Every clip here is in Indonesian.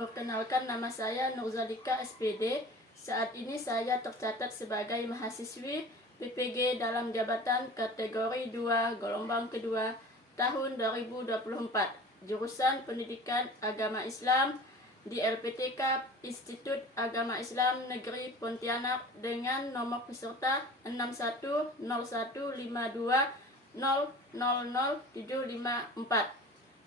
Perkenalkan, nama saya Nurzalika SPD. Saat ini saya tercatat sebagai mahasiswi PPG dalam jabatan kategori 2 gelombang kedua tahun 2024, jurusan Pendidikan Agama Islam di LPTK Institut Agama Islam Negeri Pontianak dengan nomor peserta 610152000754.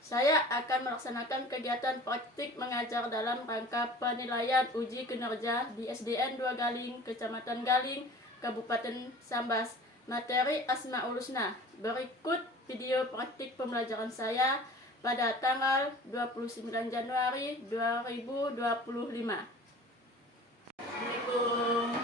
Saya akan melaksanakan kegiatan praktik mengajar dalam rangka penilaian uji kinerja di SDN 2 Galing, Kecamatan Galing, Kabupaten Sambas. Materi Asmaul Husna. Berikut video praktik pembelajaran saya pada tanggal 29 Januari 2025. Assalamualaikum.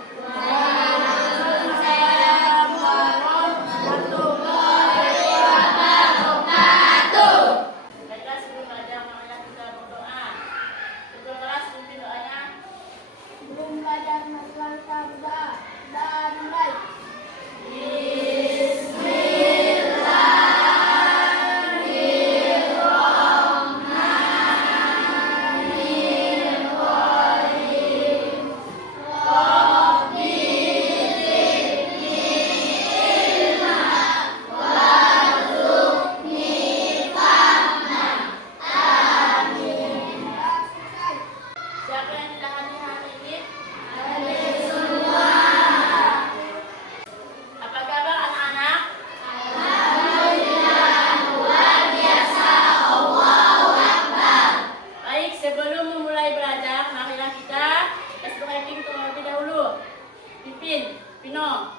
Pino.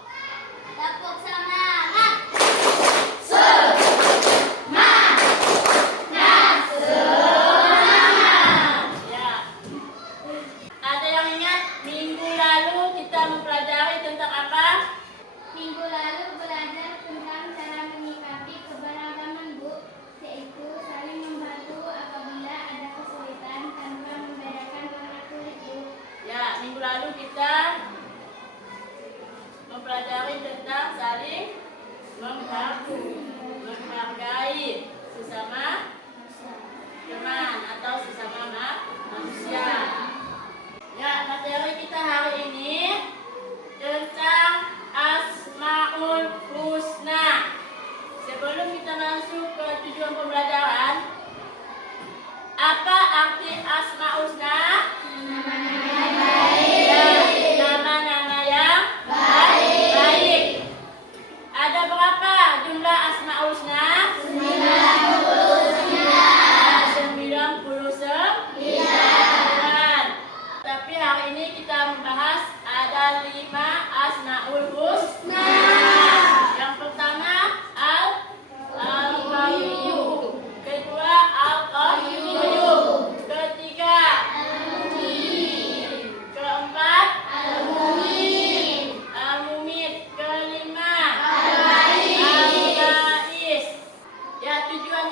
Tepuk semangat. Ya. Ada yang ingat minggu lalu kita mempelajari tentang apa? Minggu lalu belajar tentang cara menyikapi keberagaman, Bu, yaitu saling membantu apabila ada kesulitan tanpa membedakan warna kulit, Bu. Ya, minggu lalu kita mempelajari tentang saling menghargai sesama teman atau sesama manusia. Ya, materi kita hari ini tentang Asmaul Husna. Sebelum kita masuk ke tujuan pembelajaran, apa arti Asmaul Husna? Nama-nama yang baik. Ada berapa jumlah Asmaul Husna? 99. Tapi hari ini kita membahas ada 5 Asmaul Husna. Yang pertama Al-Qawiyyu, kedua Al-Qayyum, ketiga keempat Al-Mumit, kelima Al-Ba'is. Ya, tujuan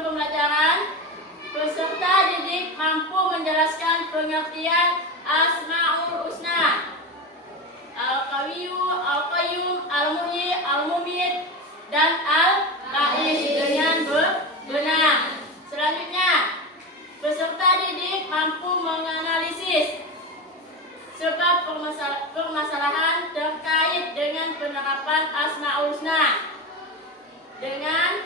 pembelajaran, peserta didik mampu menjelaskan pengertian Asmaul Husna, Al-Qawiyyu, Al-Qayyum, Al-Muhyi, Al-Mumit, dan Al-Ba'is dengan benar. Selanjutnya, peserta didik mampu menganalisis sebab permasalahan terkait dengan penerapan Asmaul Husna. Dengan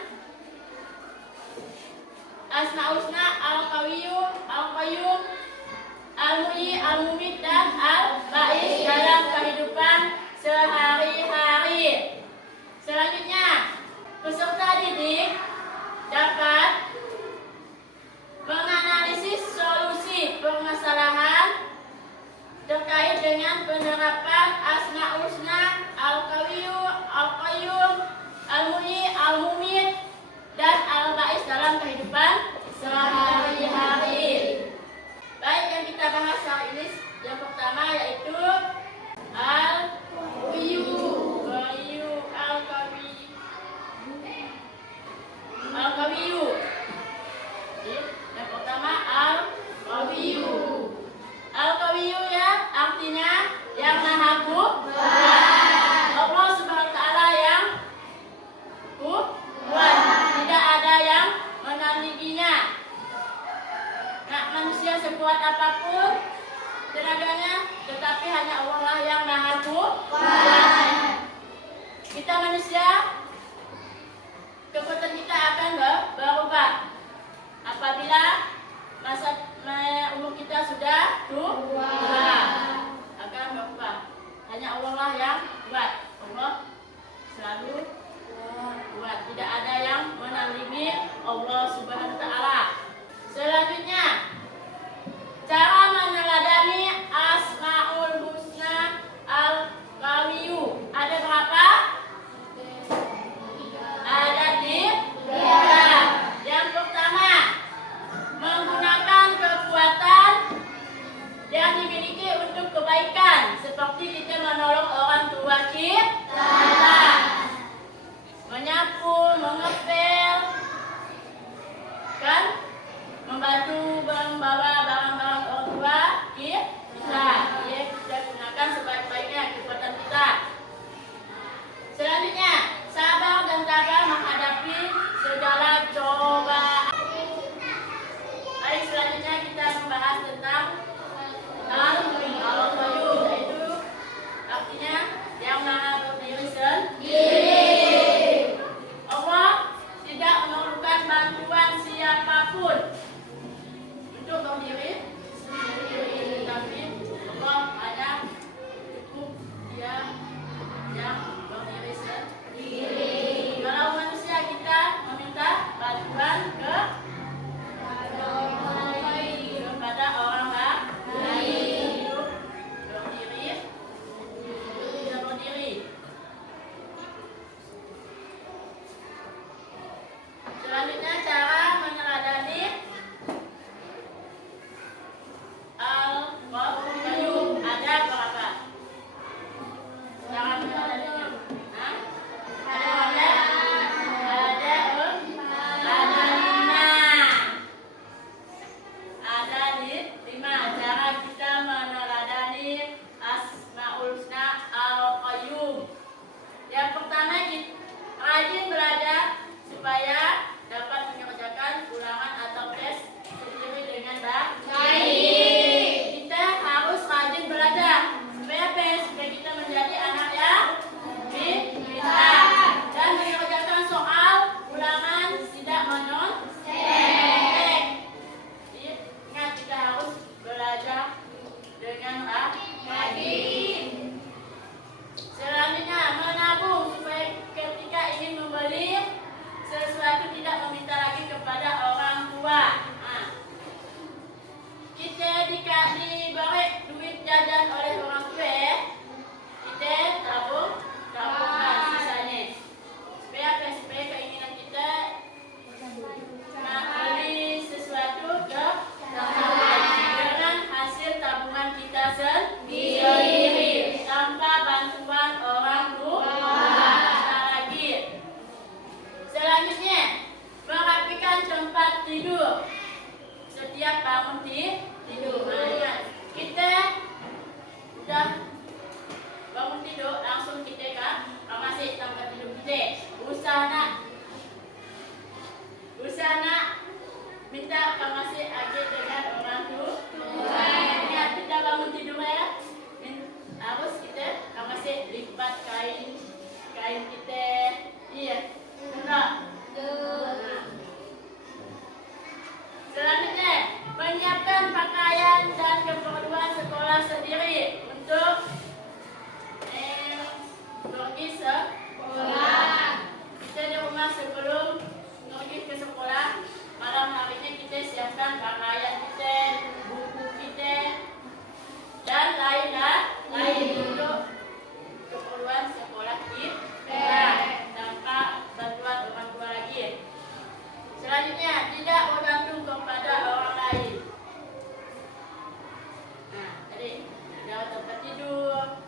Asmaul Husna, Al-Qawiyyu, Al-Qayyum, Al-Muhyi, Al-Mumit, dan Al-Ba'is dalam kehidupan sehari-hari. Selanjutnya, peserta didik dapat menganalisis solusi permasalahan terkait dengan penerapan Asmaul Husna, Al-Qawiyyu, Al-Qayyum, Al-Muhyi, Al-Mumit, dan Al-Ba'is dalam kehidupan sehari-hari. Baik, yang kita bahas hari ini yang pertama yaitu Al-Qawiyyu. Al-Qawiyyu. Yang pertama Al-Qawiyyu. Al-Qawiyyu ya artinya yang maha kuat. manusia sekuat apapun tenaganya, tetapi hanya Allah lah yang maha kuat. Kita manusia, kekuatan kita akan berubah apabila umur kita sudah tua, akan berubah. Hanya Allah lah yang kuat. Allah selalu kuat. Tidak ada yang menandingi Allah Subhanahu wa taala. Selanjutnya, cara meneladani Asmaul Husna Al-Qawiyu. Ada berapa? Ada tiga. Yang pertama, menggunakan kekuatan yang dimiliki untuk kebaikan, seperti kita menolong orang tua kita, menyapu, mengepel, kan, membantu membawa barang-barang orang tua kita. Ya, kita gunakan sebaik-baiknya kekuatan kita. Selanjutnya, sabar dan tabah menghadapi segala cobaan. Baik, selanjutnya kita membahas tentang Al-Qayyum, yaitu artinya yang maha berdiri sendiri. Allah tidak memerlukan bantuan siapapun untuk berdiri sendiri, tapi Allah hanya cukup Dia yang berdiri sendiri. Kalau manusia kita meminta bantuan kepada orang lain untuk berdiri, untuk tidak berdiri. Selanjutnya, cara meneladani Al-Qayyum. Ada berapa? Cara meneladaninya? Hah? Ada berapa? Ada lima. Ada lima cara kita meneladani Asmaul Husna Al-Qayyum. Yang pertama, kita rajin belajar supaya dapat mengerjakan ulangan atau tes sendiri dengan baik. Kita harus rajin belajar supaya kita menjadi anak yang pintar dan mengerjakan soal ulangan tidak menyontek. Ingat, kita harus belajar dengan rajin. Selanjutnya, menabung supaya ketika ingin membeli sesuatu tidak meminta lagi kepada orang tua. Nah, kita diberi duit jajan oleh orang tua, kita tabungkan sisanya supaya keinginan kita beli sesuatu dengan hasil tabungan kita sendiri tanpa bantuan orang tua lagi. Selanjutnya, merapikan tempat tidur setiap bangun tidur. Nah, kita udah bangun tidur, langsung kita masih tempat tidur kita. Usahana minta masih aja dengan orang tua. Ingat, kita bangun tidur ya, harus kita masih lipat kain kita. Iya, benar. Selanjutnya, menyiapkan pakaian dan keperluan sekolah sendiri untuk pergi sekolah. Kita di rumah sebelum pergi ke sekolah, malam harinya kita siapkan pakaian kita, buku kita, dan lain-lain untuk keperluan sekolah kita tanpa bantuan orang tua lagi. Selanjutnya, tidak bergantung kepada orang lain. Nah, tadi dari tempat tidur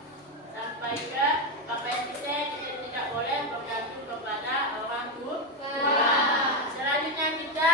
sampai ke pakaian kita tidak boleh bergantung kepada orang tua. Selanjutnya, kita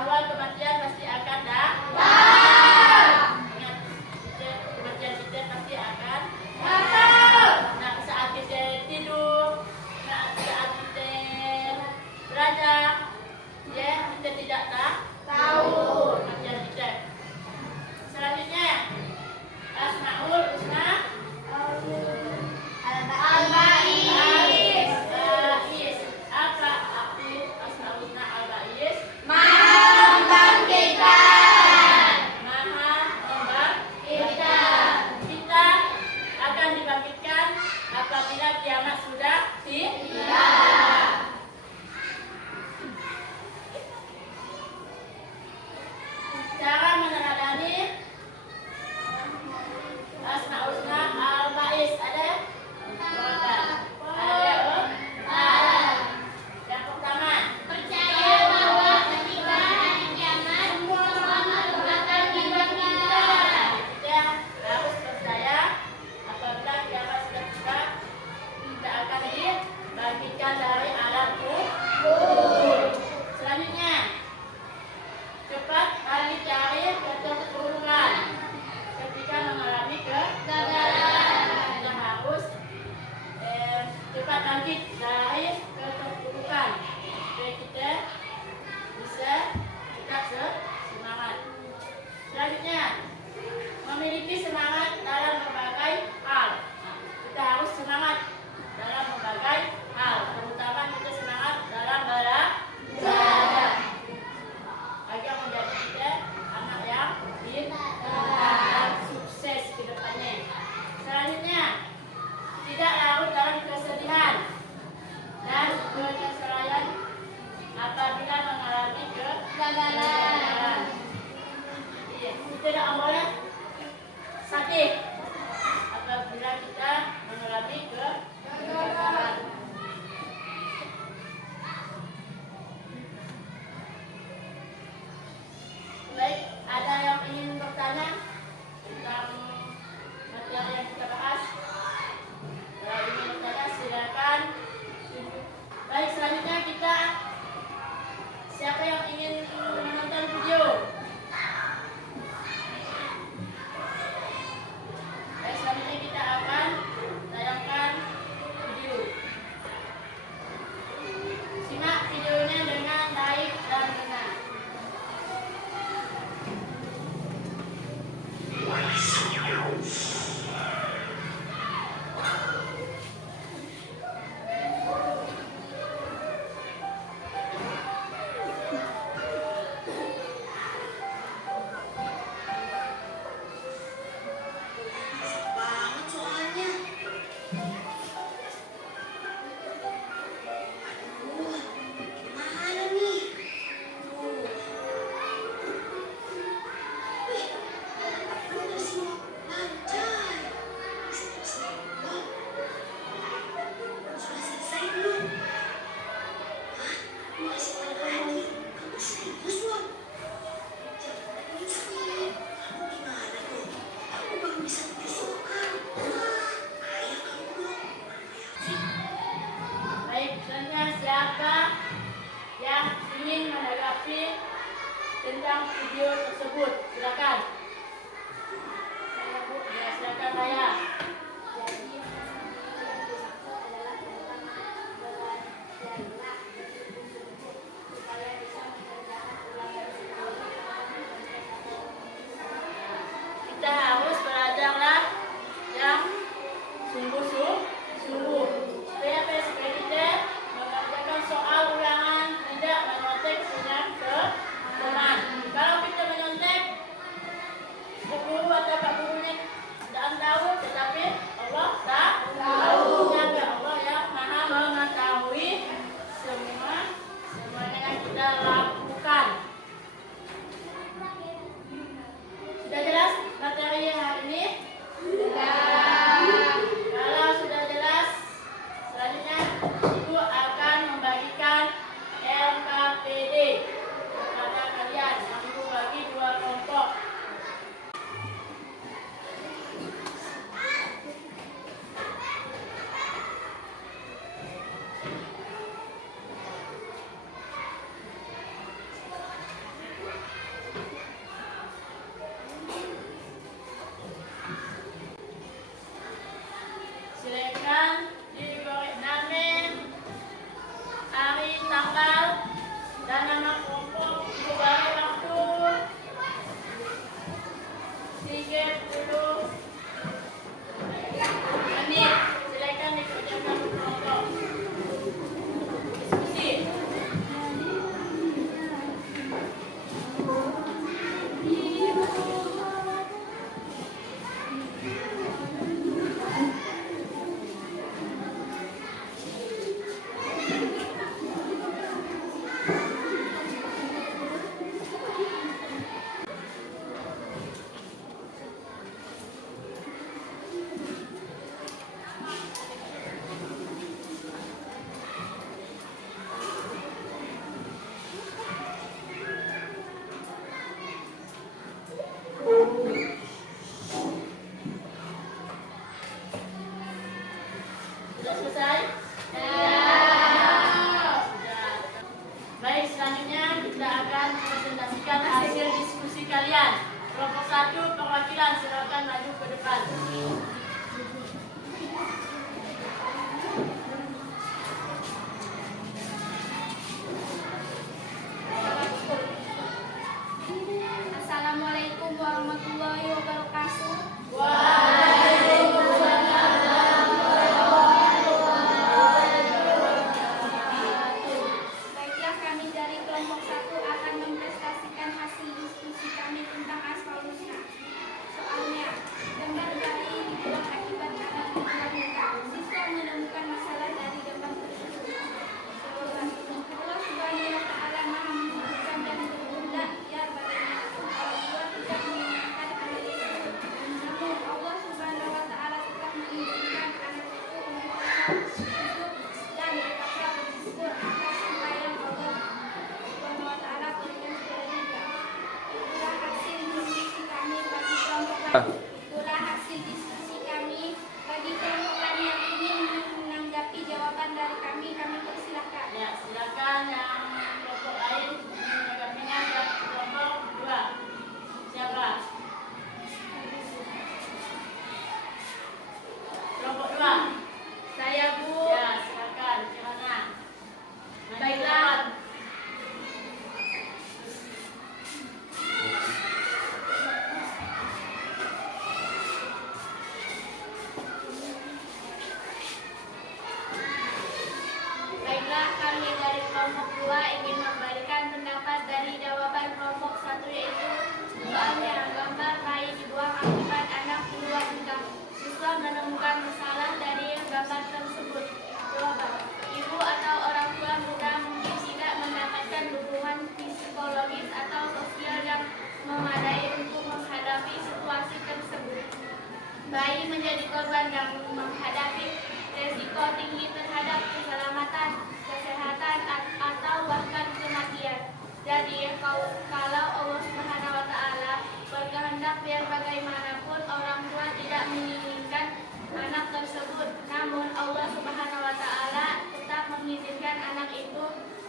bahwa kematian pasti akan datang. Ingat, kematian kita pasti akan datang. Nah, saat kita tidur, saat kita belajar, ya kita tidak tahu kematian kita. Selanjutnya, Asmaul Husna Al-Ba'is. Apa arti Asmaul Husna Al-Ba'is? Maha membangkitkan. Kita akan dibangkitkan apabila kiamat sudah tiba. Cara meneladani Asmaul Husna Al-Ba'is ada? Yang pertama, Percaya bahwa ketika hari kiamat semua makhluk akan dibangkitkan. kita harus percaya apabila kiamat sudah tiba, kita akan dibangkitkan dari alam kubur. Selanjutnya, cepat balik dari keterpurukan. Ketika mengalami kegagalan, kita harus cepat bangkit dari keterpurukan supaya kita bisa tetap semangat. Selanjutnya, memiliki semangat dalam berbagai hal. Kita harus semangat dalam berbagai hal, terutama kita semangat dalam belajar agar menjadi kita anak yang pintar dan sukses ke depannya. Selanjutnya, tidak larut dalam kesedihan dan penyesalan apabila mengalami kegagalan. Iya, kita tidak boleh sakit apabila kita mengalami kegagalan. Baik, ada yang ingin bertanya tentang materi yang kita bahas? Kalau ingin bertanya silakan. Baik, selanjutnya kita siapa yang ingin menonton video? Baik, selanjutnya kita akan tayangkan video. Simak videonya dengan baik dan benar. Banget soalnya. Aduh, gimana nih? Aduh. Wih, bener sih, lancar. Astagfirullah. Sudah selesai belum? Hah? Masih ada lagi? Kamu serius, Wak? Jangan nangis nih. Kamu gimana tuh? Aku baru bisa ditusukan. Ayah kamu dong. Baik, selanjutnya siapa yang ingin menanggapi tentang video tersebut? Silakan. Saya, Bu. Ya, silakan Raya. Jadi yang dimaksud adalah pertama belajarlah bersungguh-sungguh supaya bisa mengerjakan ulangan Kita harus belajarlah yang sungguh-sungguh. Supaya apa? Supaya kita mengerjakan soal ulangan, tidak menyontek dengan teman. Kalau kita menyontek, bu guru atau pak gurunya tidak tahu, tetapi Allah tahu. satu perwakilan, silakan maju ke depan. Assalamualaikum warahmatullahi wabarakatuh. Baiklah, kami dari kelompok 1 akan mempresentasikan hasil diskusi kami tentang asmaul husna. Soalnya, gambar bayi dibuang akibat anak terluka. Siswa menemukan masalah dari gambar tersebut. Jawaban: Allah Subhanahu wa Ta'ala Maha menyebutkan dan berbunda ya bagaimana orang tua tidak menginginkan anak itu. Namun Allah Subhanahu wa Ta'ala tetap mengizinkan anak itu untuk hidup dan dipaksa bersyukur atas apa yang Allah Subhanahu wa Ta'ala berikan kepada dia. Itulah hasil diskusi kami bagi kelompok kami yang ingin menanggapi jawaban dari kami persilahkan. Ya, silakan yang kelompok lain menanggapinya. Kelompok 2. Siapa? Kelompok 2. Saya, Bu. Ya, silakan. Kirana. Baiklah. Baiklah, kami dari kelompok 2 ingin memberikan pendapat dari jawaban kelompok 1, yaitu soalnya gambar bayi dibuang akibat anak di luar nikah. Siswa menemukan masalah dari gambar tersebut. Jawaban: ibu atau orang tua muda mungkin tidak mendapatkan dukungan psikologis atau sosial yang memadai untuk menghadapi situasi tersebut. Bayi menjadi korban yang menghadapi resiko tinggi terhadap keselamatan, kesehatan, atau bahkan kematian. Jadi, kalau Allah Subhanahu wa Ta'ala berkehendak biar bagaimanapun orang tua tidak menginginkan anak tersebut, namun Allah Subhanahu wa Ta'ala tetap mengizinkan anak itu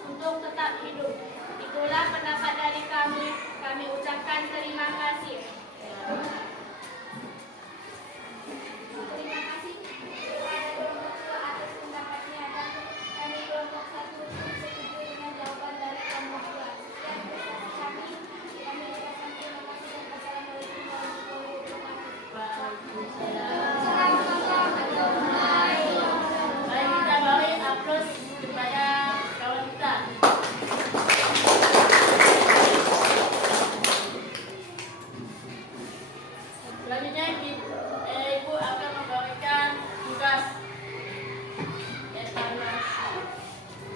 untuk tetap hidup. Itulah pendapat dari kami. Kami ucapkan terima kasih. Terima kasih kepada kelompok 2 atas pendapatnya, dan kami kelompok 1 setuju dengan jawaban dari kelompok 2. Sekian prestasi kami ucapkan terima kasih dan wassalamualaikum warahmatullahi wabarakatuh. Baik, kita beri aplaus kepada kawan kita. Selanjutnya Ibu akan memberikan tugas evaluasi.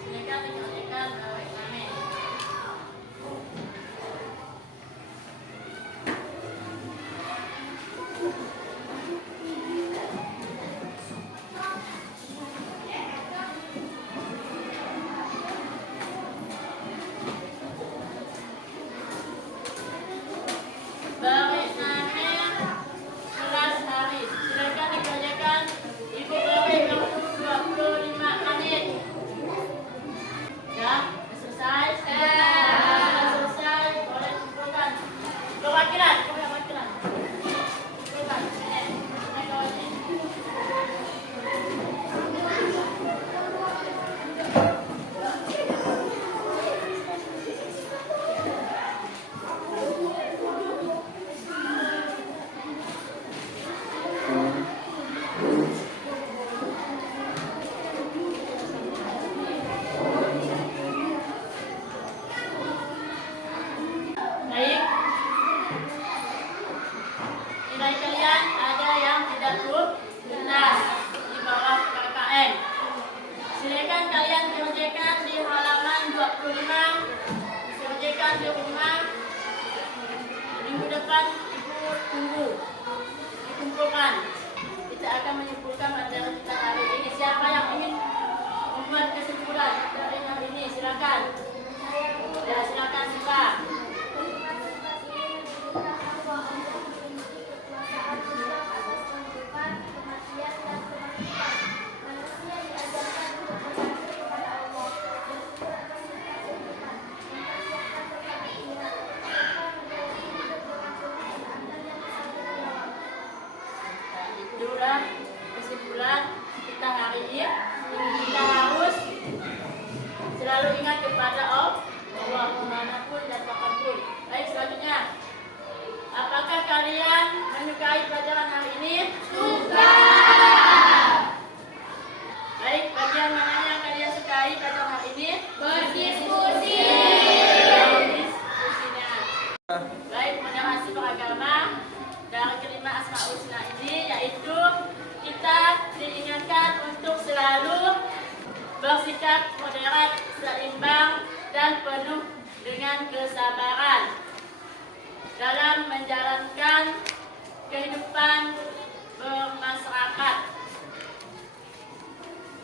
Silakan dikerjakan oleh kami. Beri nama kelas hari. Silakan dikerjakan. Ibu beri waktu 25 menit. Ya, selesai. Sudah selesai. Boleh kumpulkan. Perwakilan. Kumpulkan. Baik. Nilai kalian ada yang tidak tuntas di bawah KKN. Silakan kalian kerjakan di halaman 25. Kerjakan di rumah. Minggu depan Ibu tunggu. Dikumpulkan. Kita akan menyimpulkan materi kita hari ini. Siapa yang ingin membuat kesimpulan dari hari ini? Silakan. Ya, silakan Siva. Manusia diajarkan untuk bertakwa kepada Allah dan Baik, moderasi beragama dari kelima Asmaul Husna ini yaitu kita diingatkan untuk selalu bersikap moderat, seimbang, dan penuh dengan kesabaran dalam menjalankan kehidupan bermasyarakat,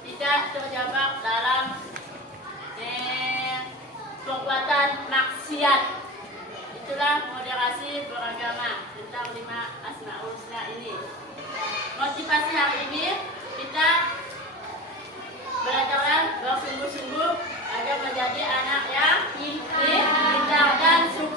tidak terjebak dalam perbuatan maksiat. Itulah moderasi beragama tentang 5 Asmaul Husna ini. Motivasi hari ini kita belajarlah bersungguh-sungguh agar menjadi anak yang pintar dan sukses.